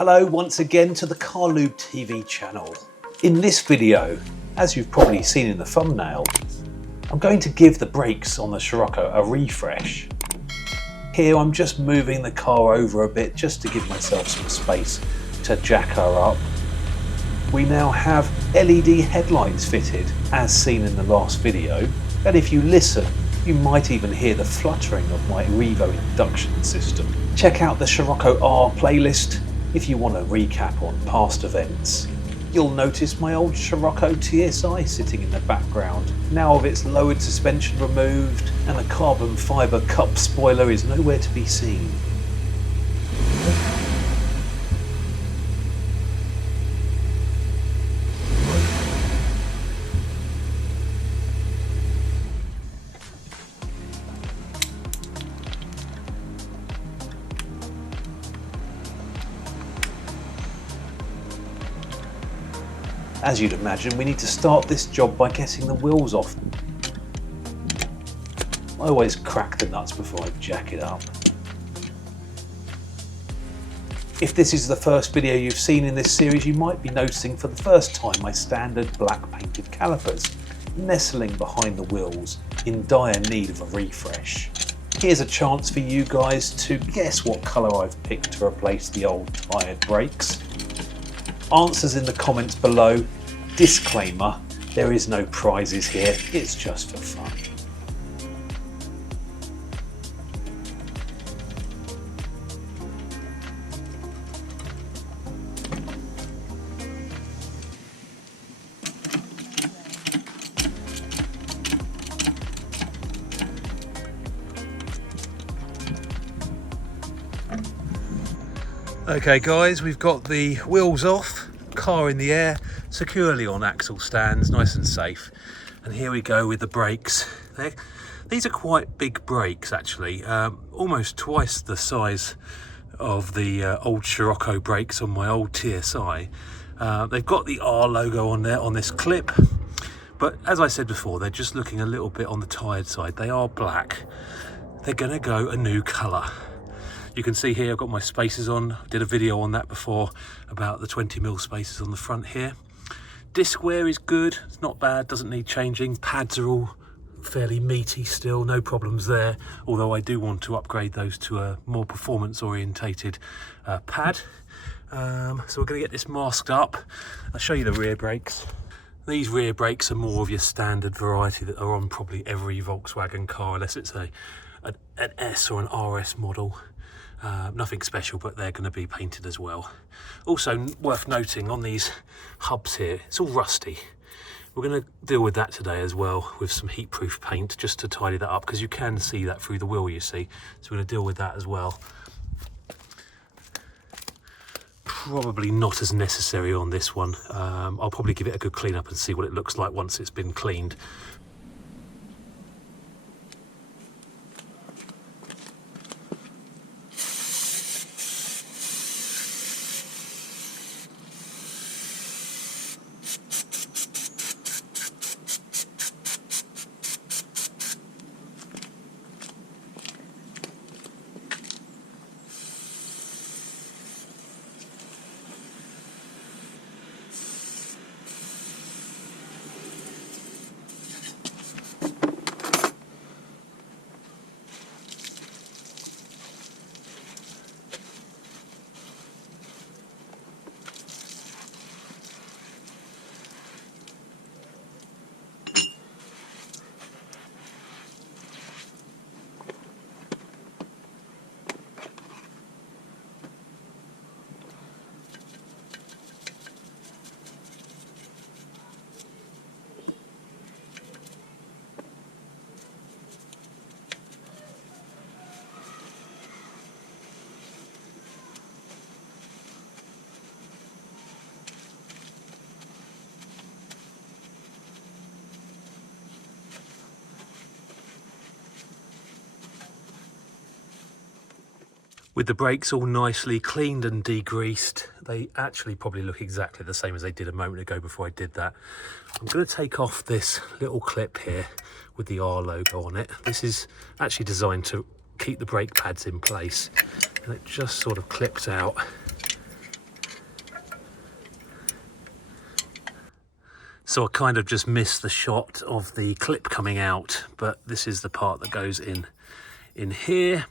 Hello once again to the Car Lube TV channel. In this video, as you've probably seen in the thumbnail, I'm going to give the brakes on the Scirocco a refresh. Here I'm just moving the car over a bit just to give myself some space to jack her up. We now have LED headlights fitted as seen in the last video, and if you listen you might even hear the fluttering of my Revo induction system. Check out the Scirocco R playlist if you want a recap on past events. You'll notice my old Scirocco TSI sitting in the background, now with its lowered suspension removed and the carbon fibre cup spoiler is nowhere to be seen. As you'd imagine, we need to start this job by getting the wheels off. I always crack the nuts before I jack it up. If this is the first video you've seen in this series, you might be noticing for the first time my standard black painted calipers nestling behind the wheels in dire need of a refresh. Here's a chance for you guys to guess what colour I've picked to replace the old tired brakes. Answers in the comments below. Disclaimer, there is no prizes here, it's just for fun. Okay guys, we've got the wheels off, car in the air, securely on axle stands, nice and safe. And here we go with the brakes. These are quite big brakes actually, almost twice the size of the old Scirocco brakes on my old TSI. They've got the R logo on there on this clip, but as I said before, they're just looking a little bit on the tired side. They are black. They're gonna go a new colour. You can see here I've got my spacers on. Did a video on that before about the 20mm spacers on the front here. Disc wear is good, it's not bad, doesn't need changing. Pads are all fairly meaty still, no problems there. Although I do want to upgrade those to a more performance orientated pad. So we're going to get this masked up. I'll show you the rear brakes. These rear brakes are more of your standard variety that are on probably every Volkswagen car, unless it's an S or an RS model. Nothing special, but they're going to be painted as well. Also worth noting on these hubs here, it's all rusty. We're going to deal with that today as well with some heat-proof paint just to tidy that up, because you can see that through the wheel, you see. So we're going to deal with that as well. Probably not as necessary on this one. I'll probably give it a good clean up and see what it looks like once it's been cleaned. With the brakes all nicely cleaned and degreased, they actually probably look exactly the same as they did a moment ago before I did that. I'm going to take off this little clip here with the R logo on it. This is actually designed to keep the brake pads in place, and it just sort of clips out So I kind of just missed the shot of the clip coming out, but this is the part that goes in here,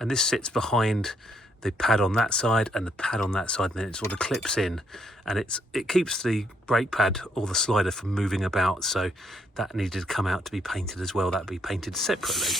and this sits behind the pad on that side and the pad on that side, and then it sort of clips in, and it keeps the brake pad or the slider from moving about. So that needed to come out to be painted as well. That'd be painted separately.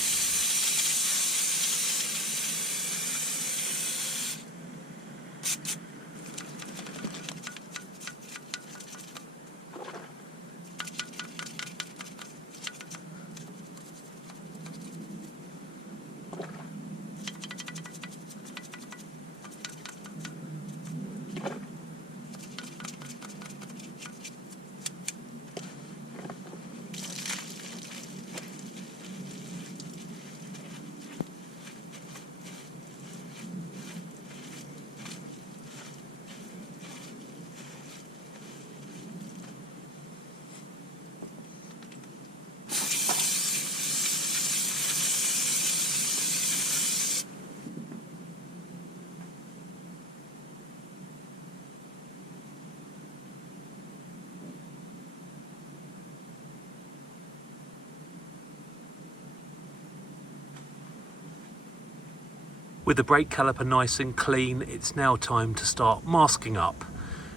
With the brake caliper nice and clean, it's now time to start masking up,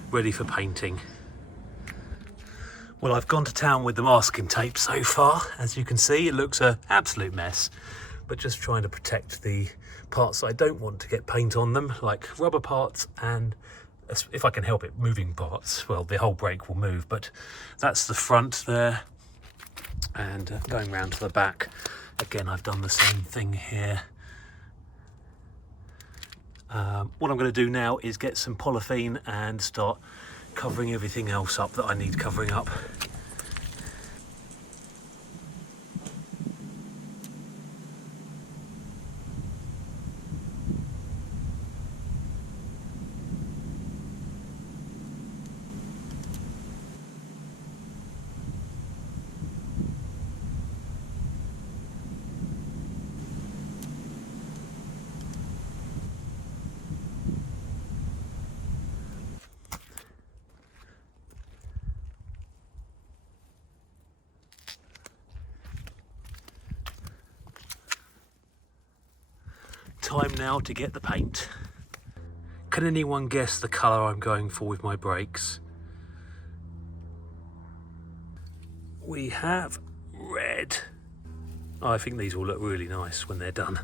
ready for painting. Well, I've gone to town with the masking tape so far. As you can see, it looks an absolute mess, but just trying to protect the parts I don't want to get paint on them, like rubber parts and, if I can help it, moving parts. Well, the whole brake will move, but that's the front there. And going round to the back, again, I've done the same thing here. What I'm going to do now is get some polythene and start covering everything else up that I need covering up. Time now to get the paint. Can anyone guess the colour I'm going for with my brakes? We have red. I think these will look really nice when they're done.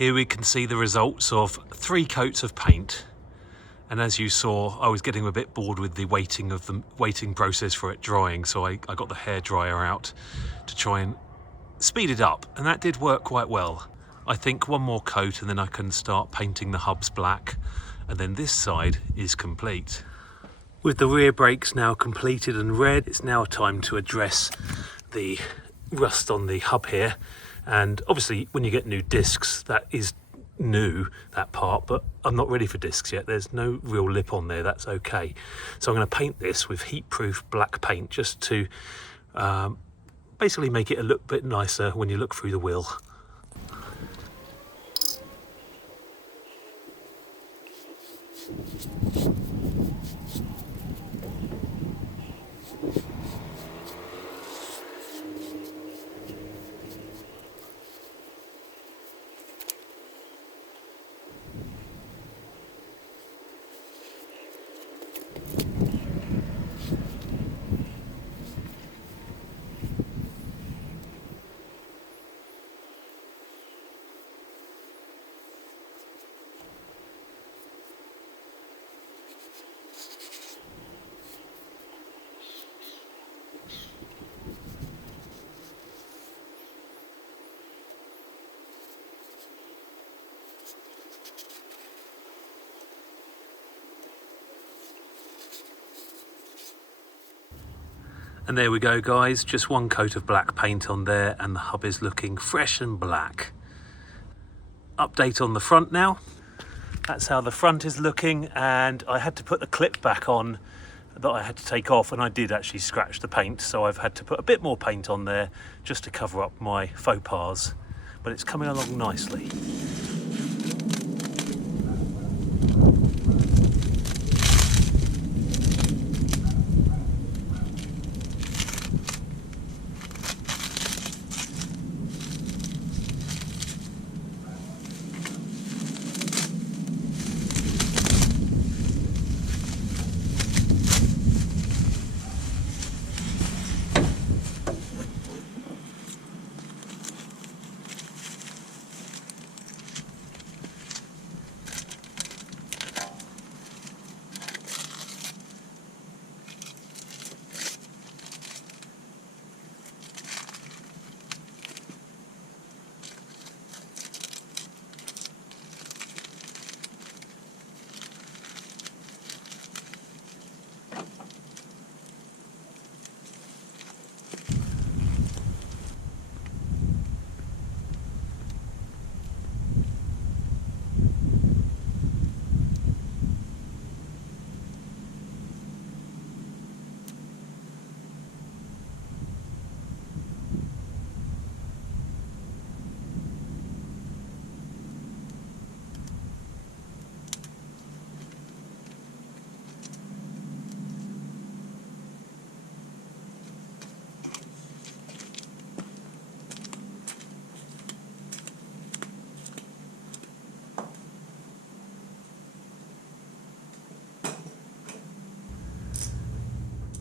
Here we can see the results of 3 coats of paint. And as you saw, I was getting a bit bored with the waiting process for it drying, so I got the hairdryer out to try and speed it up, and that did work quite well. I think one more coat and then I can start painting the hubs black, and then this side is complete. With the rear brakes now completed and red, it's now time to address the rust on the hub here. And obviously when you get new discs, that is new, that part, but I'm not ready for discs yet. There's no real lip on there, that's okay. So I'm going to paint this with heat-proof black paint just to basically make it a look bit nicer when you look through the wheel. And there we go guys, just 1 coat of black paint on there and the hub is looking fresh and black. Update on the front now. That's how the front is looking, and I had to put the clip back on that I had to take off, and I did actually scratch the paint, so I've had to put a bit more paint on there just to cover up my faux pas, but it's coming along nicely.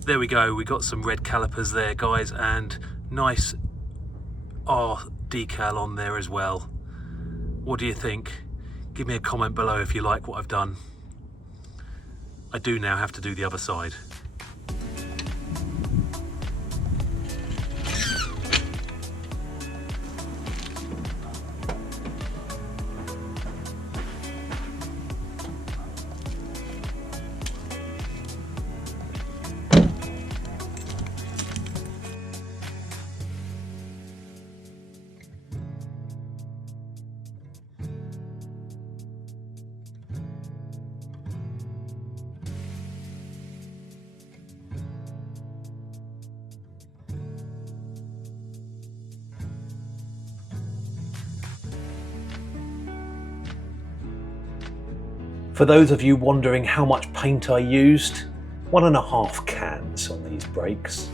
There we go, we got some red calipers there guys, and nice R decal on there as well. What do you think? Give me a comment below if you like what I've done. I do now have to do the other side. For those of you wondering how much paint I used, 1.5 cans on these brakes.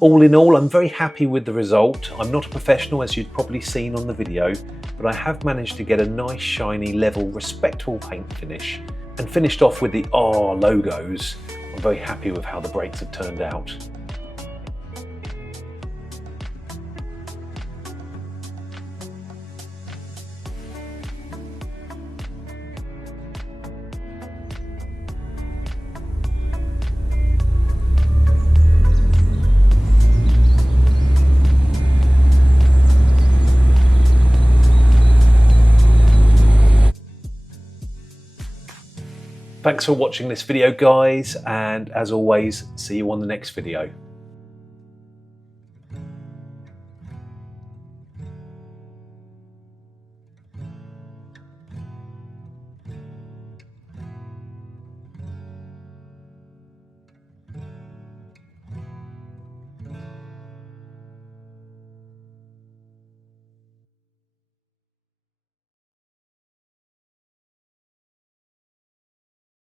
All in all, I'm very happy with the result. I'm not a professional, as you've probably seen on the video, but I have managed to get a nice, shiny, level, respectable paint finish, and finished off with the R logos. I'm very happy with how the brakes have turned out. Thanks for watching this video, guys, and as always, see you on the next video.